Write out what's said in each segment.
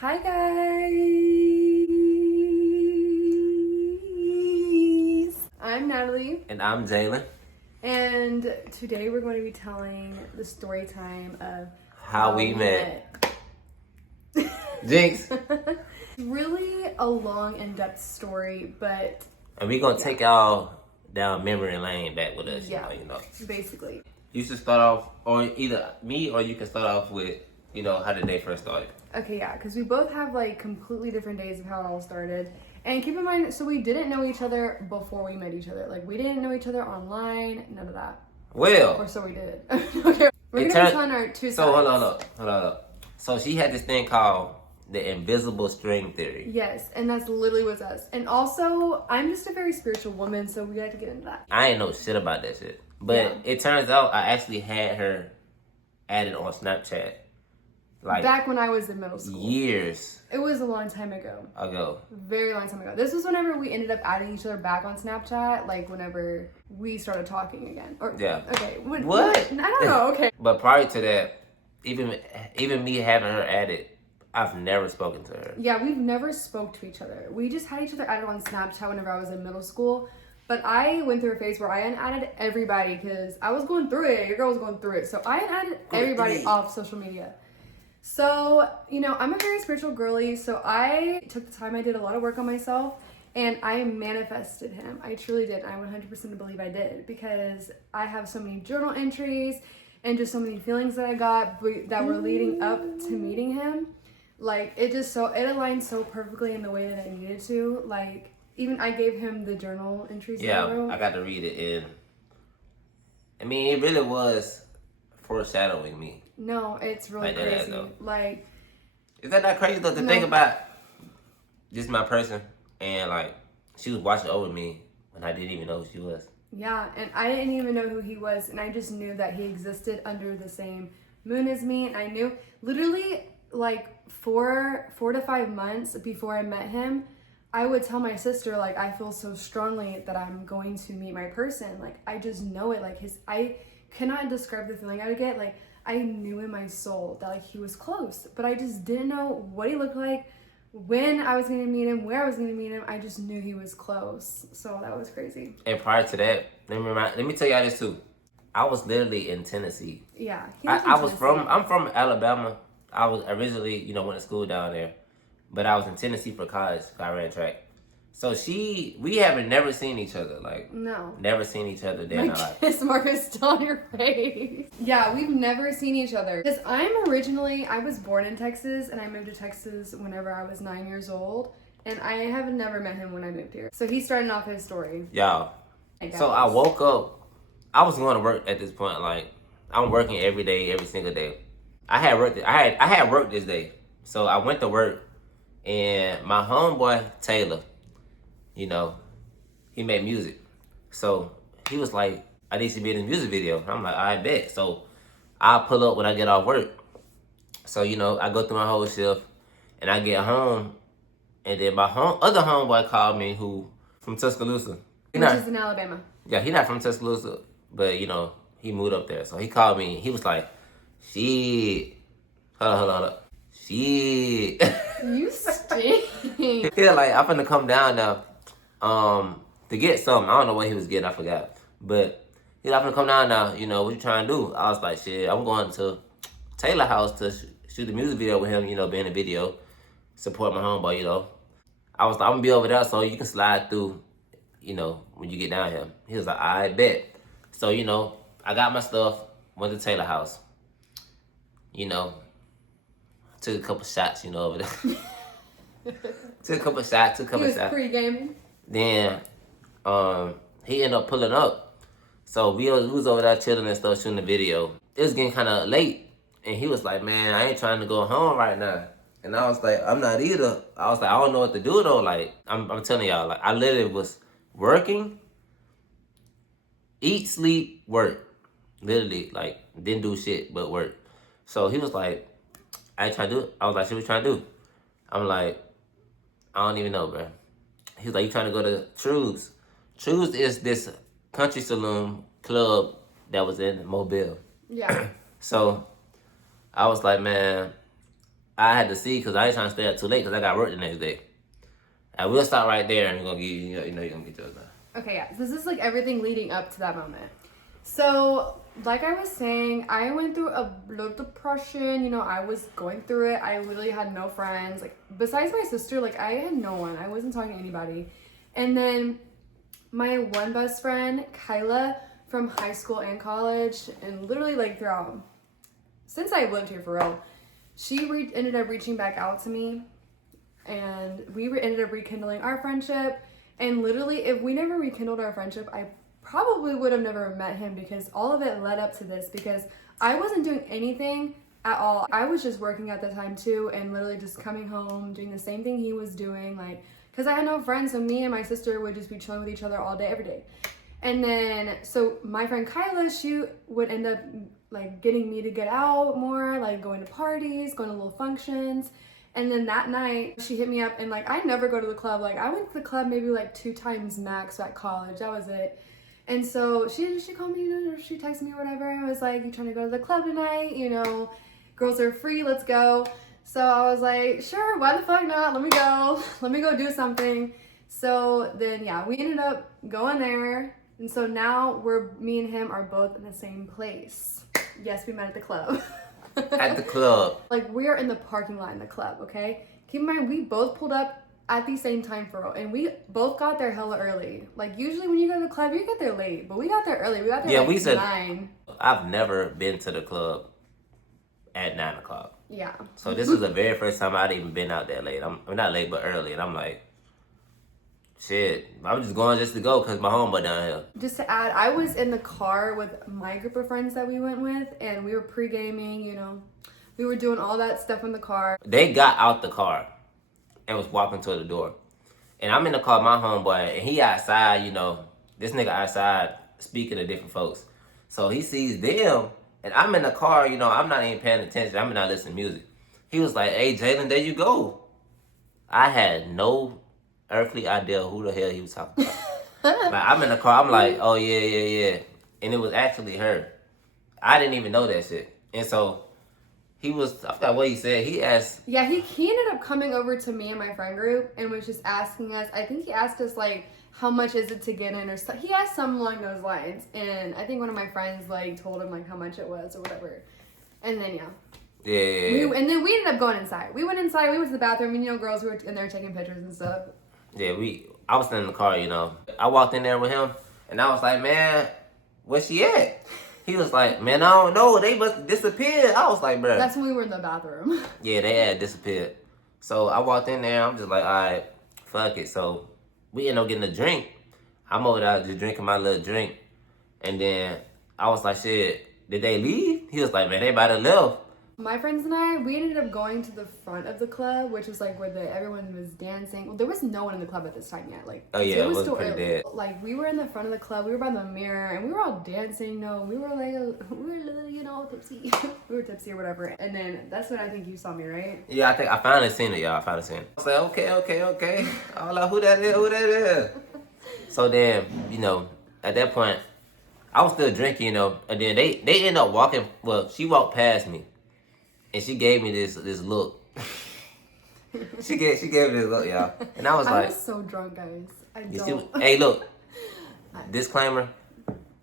Hi guys! I'm Natalie. And I'm Jalen. And today we're going to be telling the story time of How we met. Jinx. Really a long, in-depth story, but... And we're going to take y'all down memory lane back with us, yeah, you know. Basically. You should start off, or either me or you can start off with, how the day first started. Okay, yeah, because we both have like completely different days of how it all started. And keep in mind, so we didn't know each other before we met each other. Like, we didn't know each other online, none of that. Well. Or so we did. Okay, we're going to be telling our two sides. So, hold on. So, she had this thing called the invisible string theory. Yes, and that's literally what's us. And also, I'm just a very spiritual woman, so we got to get into that. I ain't know shit about that shit. But It turns out I actually had her added on Snapchat. Like back when I was in middle school. Years. It was a long time ago. Very long time ago. This was whenever we ended up adding each other back on Snapchat, like whenever we started talking again. Or yeah. Okay. What? I don't know. Okay. But prior to that, even me having her added, I've never spoken to her. Yeah, we've never spoke to each other. We just had each other added on Snapchat whenever I was in middle school. But I went through a phase where I unadded everybody because I was going through it. Your girl was going through it. So I unadded everybody off social media. So, I'm a very spiritual girly, so I took the time, I did a lot of work on myself, and I manifested him. I truly did. I 100% believe I did, because I have so many journal entries and just so many feelings that I got that were leading up to meeting him. Like, it aligned so perfectly in the way that I needed to. Like, even I gave him the journal entries that I wrote. I got to read it, and it really was foreshadowing me. No, it's really crazy. Like, is that not crazy though to think about? Just my person, and like she was watching over me when I didn't even know who she was. Yeah, and I didn't even know who he was, and I just knew that he existed under the same moon as me. And I knew literally like 4 to 5 months before I met him, I would tell my sister, like, I feel so strongly that I'm going to meet my person. Like, I just know it. Like, I cannot describe the feeling I would get. Like, I knew in my soul that like he was close, but I just didn't know what he looked like, when I was going to meet him, where I was going to meet him. I just knew he was close. So that was crazy. And prior to that, let me tell y'all this too. I was literally in Tennessee. Yeah. I'm from Alabama. I was originally, went to school down there, but I was in Tennessee for college. I ran track. So we haven't never seen each other, like, no, never seen each other day in our life. Kiss mark is still on your face. Yeah, we've never seen each other. Because I was born in Texas, and I moved to Texas whenever I was 9 years old, and I have never met him when I moved here. So he's starting off his story. Y'all. So I woke up, I was going to work at this point, like, I'm working every day, every single day. I had work this day. So I went to work, and my homeboy, Taylor, he made music. So he was like, I need to be in his music video. I'm like, I bet. So I'll pull up when I get off work. So, I go through my whole shift, and I get home, and then my other homeboy called me, who from Tuscaloosa. Which is in Alabama. Yeah, he's not from Tuscaloosa, but, he moved up there. So he called me, he was like, shit. Hold up. Shit. You stink. Yeah, like, I'm finna come down now. To get something. I don't know what he was getting, I forgot. But he's like, I'm gonna come down now, what you trying to do? I was like, shit, I'm going to Taylor house to shoot a music video with him, be in a video, support my homeboy, I was like, I'm gonna be over there so you can slide through, when you get down here. He was like, I bet. So, I got my stuff, went to Taylor house, took a couple shots, over there. Took a couple shots. He was pre-gaming. Then he ended up pulling up. So we was over there chilling and stuff, shooting the video. It was getting kind of late. And he was like, man, I ain't trying to go home right now. And I was like, I'm not either. I was like, I don't know what to do though. Like, I'm telling y'all, like, I literally was working, eat, sleep, work. Literally, like, didn't do shit but work. So he was like, I ain't trying to do it. I was like, shit, what you trying to do? I'm like, I don't even know, bro. He was like, you trying to go to Trues? Trues is this country saloon club that was in Mobile. Yeah. So I was like, man, I had to see because I ain't trying to stay up too late because I got work the next day. And we'll stop right there and we're gonna get you're gonna get yours done. Okay, yeah. This is like everything leading up to that moment. So, like I was saying, I went through a little depression. You know, I was going through it. I literally had no friends. Like, besides my sister, like, I had no one. I wasn't talking to anybody. And then my one best friend, Kyla, from high school and college, and literally, like, throughout, since I lived here for real, she ended up reaching back out to me. And we ended up rekindling our friendship. And literally, if we never rekindled our friendship, I probably would have never met him because all of it led up to this because I wasn't doing anything at all. I was just working at the time too and literally just coming home, doing the same thing he was doing, like, because I had no friends, so me and my sister would just be chilling with each other all day, every day. And then, so my friend Kyla, she would end up, like, getting me to get out more, like, going to parties, going to little functions. And then that night, she hit me up, and, like, I never go to the club. Like, I went to the club maybe, like, 2 times max at college. That was it. And so she called me, you know, she texted me or whatever, and was like, you trying to go to the club tonight? You know, girls are free, let's go. So I was like, sure, why the fuck not? Let me go. Let me go do something. So then, yeah, we ended up going there. And so now me and him are both in the same place. Yes, we met at the club. At the club. Like, we're in the parking lot in the club, okay? Keep in mind, we both pulled up at the same time for real, and we both got there hella early. Like, usually when you go to the club, you get there late, but we got there early. We got there like 9. I've never been to the club at 9 o'clock. Yeah. So this is the very first time I'd even been out that late. I'm not late, but early, and I'm like, shit, I'm just going just to go because my homeboy down here. Just to add, I was in the car with my group of friends that we went with, and we were pre-gaming, you know. We were doing all that stuff in the car. They got out the car and was walking toward the door. And I'm in the car with my homeboy, and he outside, you know, this nigga outside speaking to different folks. So he sees them, and I'm in the car, you know, I'm not even paying attention. I'm not listening to music. He was like, hey, Jalen, there you go. I had no earthly idea who the hell he was talking about. Like, I'm in the car, I'm like, oh, yeah. And it was actually her. I didn't even know that shit. And so he was, I forgot what he said. He asked. Yeah, he ended up coming over to me and my friend group and was just asking us, I think he asked us, like, how much is it to get in or stuff. He asked something along those lines. And I think one of my friends, like, told him, like, how much it was or whatever. And then, Yeah. And then we ended up going inside. We went inside, we went to the bathroom, and, you know, girls were in there taking pictures and stuff. Yeah, I was sitting in the car, you know. I walked in there with him, and I was like, man, where's she at? He was like, man, I don't know. They must disappear. I was like, bro. That's when we were in the bathroom. Yeah, they had disappeared. So I walked in there. I'm just like, all right, fuck it. So we ended up getting a drink. I'm over there just drinking my little drink. And then I was like, shit, did they leave? He was like, man, they about to leave. My friends and I, we ended up going to the front of the club, which was like where everyone was dancing. Well, there was no one in the club at this time yet. Like, oh yeah, it was pretty dead. Like, we were in the front of the club, we were by the mirror, and we were all dancing. You know, we were like, you know, tipsy. We were tipsy or whatever. And then that's when I think you saw me, right? Yeah, I think I finally seen it, y'all. I finally seen it. I was like, okay. I was like, who that is? So then, you know, at that point, I was still drinking, you know, and then they ended up walking. Well, she walked past me. And she gave me this look. she gave me this look, y'all. And I was like, I was so drunk, guys. Hey, look. Disclaimer.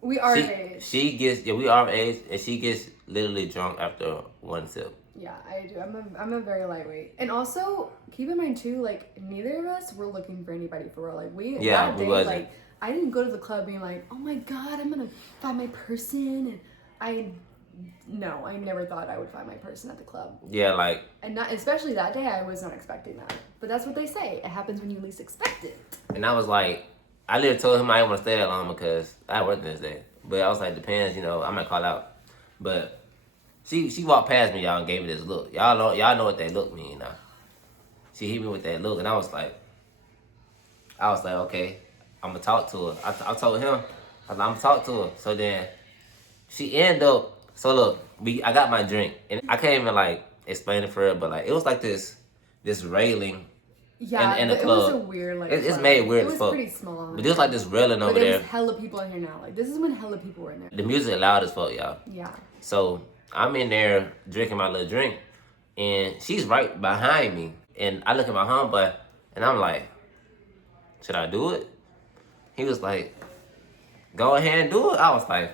We are of age. We are of age, and she gets literally drunk after one sip. Yeah, I do. I'm a very lightweight. And also, keep in mind too, like, neither of us were looking for anybody for real. Like, we wasn't. Like, I didn't go to the club being like, oh my god, I'm gonna find my person, and No, I never thought I would find my person at the club. Yeah, like... And not, especially that day, I was not expecting that. But that's what they say. It happens when you least expect it. And I was like... I literally told him I didn't want to stay that long because I worked this day. But I was like, depends, you know, I might call out. But she walked past me, y'all, and gave me this look. Y'all know what that look mean now. She hit me with that look, and I was like, okay, I'm going to talk to her. I told him, I'm going to talk to her. So then she ended up... So look, I got my drink, and I can't even like explain it for her, but like it was like this railing. Yeah, in the club. It was a weird like. It's made weird as fuck. It was pretty small. But there's like this railing over there. But there's hella people in here now. Like this is when hella people were in there. The music loud as fuck, y'all. Yeah. So I'm in there drinking my little drink, and she's right behind me. And I look at my homeboy, and I'm like, should I do it? He was like, go ahead and do it. I was like,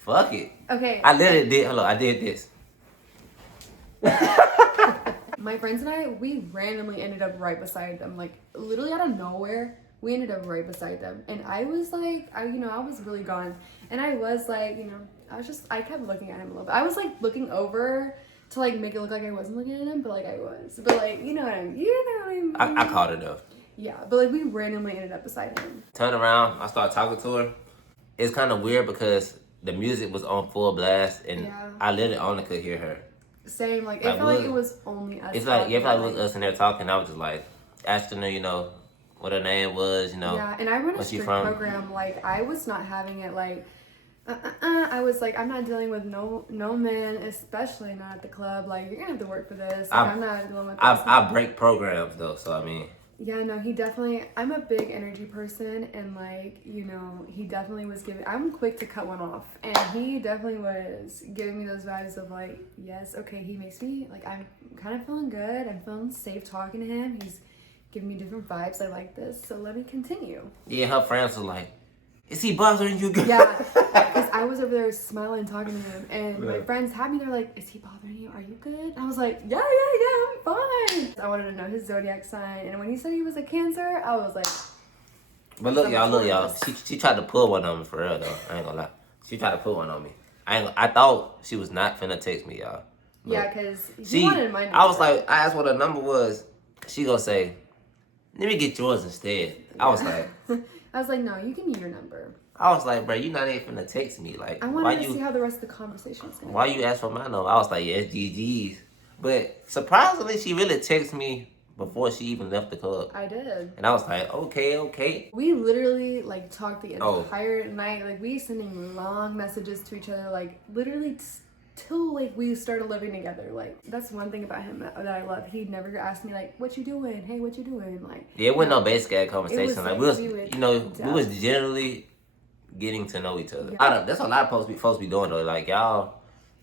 fuck it. Okay. I literally did. Hello, I did this. My friends and I, we randomly ended up right beside them. Like, literally out of nowhere, we ended up right beside them. And I was like, I was really gone. And I was like, I kept looking at him a little bit. I was like looking over to like make it look like I wasn't looking at him, but like I was. But like, you know what I mean? I caught it though. Yeah, but like we randomly ended up beside him. Turn around, I started talking to her. It's kind of weird because the music was on full blast, and I literally only could hear her. Same, like it felt like it was only us. It's like it was us in there talking. I was just like asking her, what her name was, Yeah, and I run a strict program. Like I was not having it. Like, I was like, I'm not dealing with no man, especially not at the club. Like you're gonna have to work for this. Like, I'm not dealing with this. I break programs though, so I mean. Yeah, no, he definitely, I'm a big energy person, and like, he definitely was I'm quick to cut one off, and he definitely was giving me those vibes of like, yes, okay, he makes me, like, I'm kind of feeling good, I'm feeling safe talking to him, he's giving me different vibes, I like this, so let me continue. Yeah, her friends were like, is he bothering you? Yeah, because I was over there smiling, talking to him, and my friends had me. They're like, "Is he bothering you? Are you good?" And I was like, "Yeah, I'm fine." I wanted to know his zodiac sign, and when he said he was a Cancer, I was like. But look, y'all. She tried to pull one on me for real though. I ain't gonna lie. She tried to pull one on me. I thought she was not finna text me, y'all. Look, yeah, because she wanted my number. I was like, I asked what her number was. She gonna say, "Let me get yours instead." I was like. I was like, no, you give me your number. I was like, bro, you not even finna text me. Like, I wanted to see how the rest of the conversation was going. Why you ask for my number? I was like, yeah, it's GG's. But surprisingly, she really texted me before she even left the club. I did. And I was like, okay. We literally, like, talked the entire night. Like, we sending long messages to each other, like, literally till, like, we started living together. Like, that's one thing about him that I love. He'd never ask me, like, what you doing? Hey, what you doing? Like, yeah, it wasn't no basic ass conversation. Like, we was generally getting to know each other. Yeah. That's what a lot of folks be doing, though. Like, y'all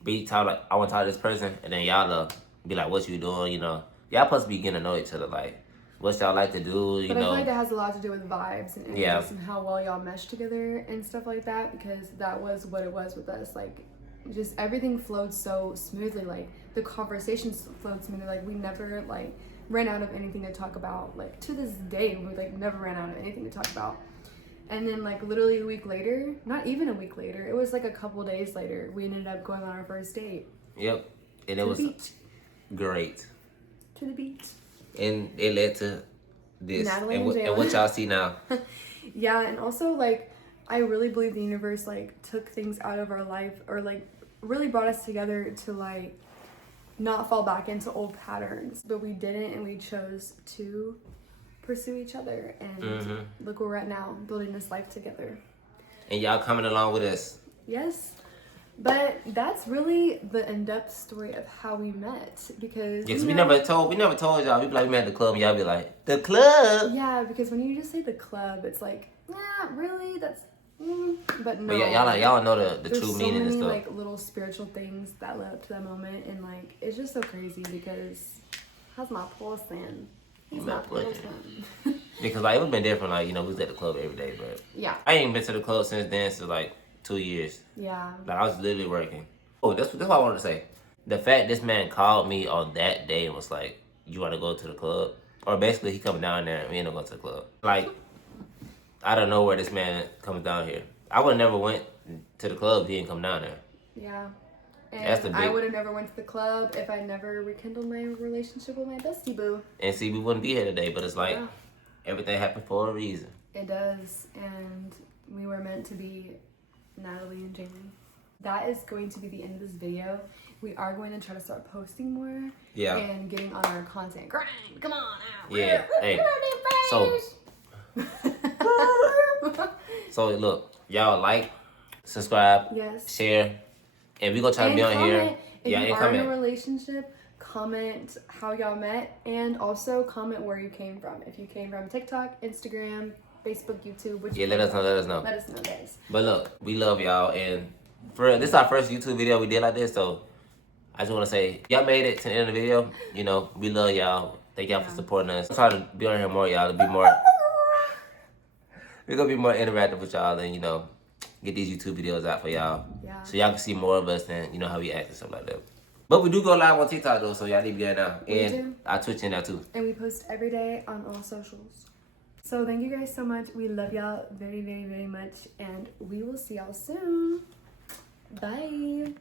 be talking, like, I want to talk to this person, and then y'all be like, what you doing, Y'all supposed to be getting to know each other, like, what y'all like to do, But I feel like that has a lot to do with vibes and energies and how well y'all mesh together and stuff like that, because that was what it was with us. Like, just everything flowed so smoothly. Like, the conversations flowed smoothly. Like, we never, like, ran out of anything to talk about. Like, to this day, we, like, never ran out of anything to talk about. And then, like, literally a week later, not even a week later, it was, like, a couple days later, we ended up going on our first date. Yep. And it was great. To the beach. And it led to this. Natalie and what y'all see now. Yeah, and also, like, I really believe the universe, like, took things out of our life, or, like, really brought us together to, like, not fall back into old patterns. But we didn't, and we chose to pursue each other. And look where we're at now, building this life together. And y'all coming along with us. Yes. But that's really the in-depth story of how we met, because we never told y'all. We be like, we met at the club, and y'all be like, the club. Yeah, because when you just say the club, it's like, yeah, really, that's. But no. But yeah, y'all know the true meaning and stuff. There's so many like little spiritual things that led up to that moment, and like it's just so crazy because how's my person? He's my person. Because like it would been different. Like we was at the club every day, but yeah, I ain't been to the club since then. So like 2 years. Yeah. Like I was literally working. Oh, that's what I wanted to say. The fact this man called me on that day and was like, "You want to go to the club?" Or basically he coming down there and we ain't going to the club. Like. I don't know where this man comes down here. I would have never went to the club if he didn't come down there. Yeah. And I would have never went to the club if I never rekindled my relationship with my bestie boo. And see, we wouldn't be here today, but it's like everything happened for a reason. It does. And we were meant to be Natalie and Jamie. That is going to be the end of this video. We are going to try to start posting more. Yeah. And getting on our content grind. Come on out. Yeah. Hey. So look, y'all like, subscribe, share, and we gonna try to be on here. If you are in a relationship, comment how y'all met, and also comment where you came from. If you came from TikTok, Instagram, Facebook, YouTube, let us know. Let us know, guys. But look, we love y'all, and for real, this is our first YouTube video we did like this, so I just want to say, y'all made it to the end of the video. You know, we love y'all. Thank y'all for supporting us. I'm trying to be on here more, y'all, to be more. We're going to be more interactive with y'all and, you know, get these YouTube videos out for y'all. Yeah. So y'all can see more of us and, you know, how we act and stuff like that. But we do go live on TikTok, though, so y'all need to get it now. And our Twitch in there, too. And we post every day on all socials. So thank you guys so much. We love y'all very, very, very much. And we will see y'all soon. Bye.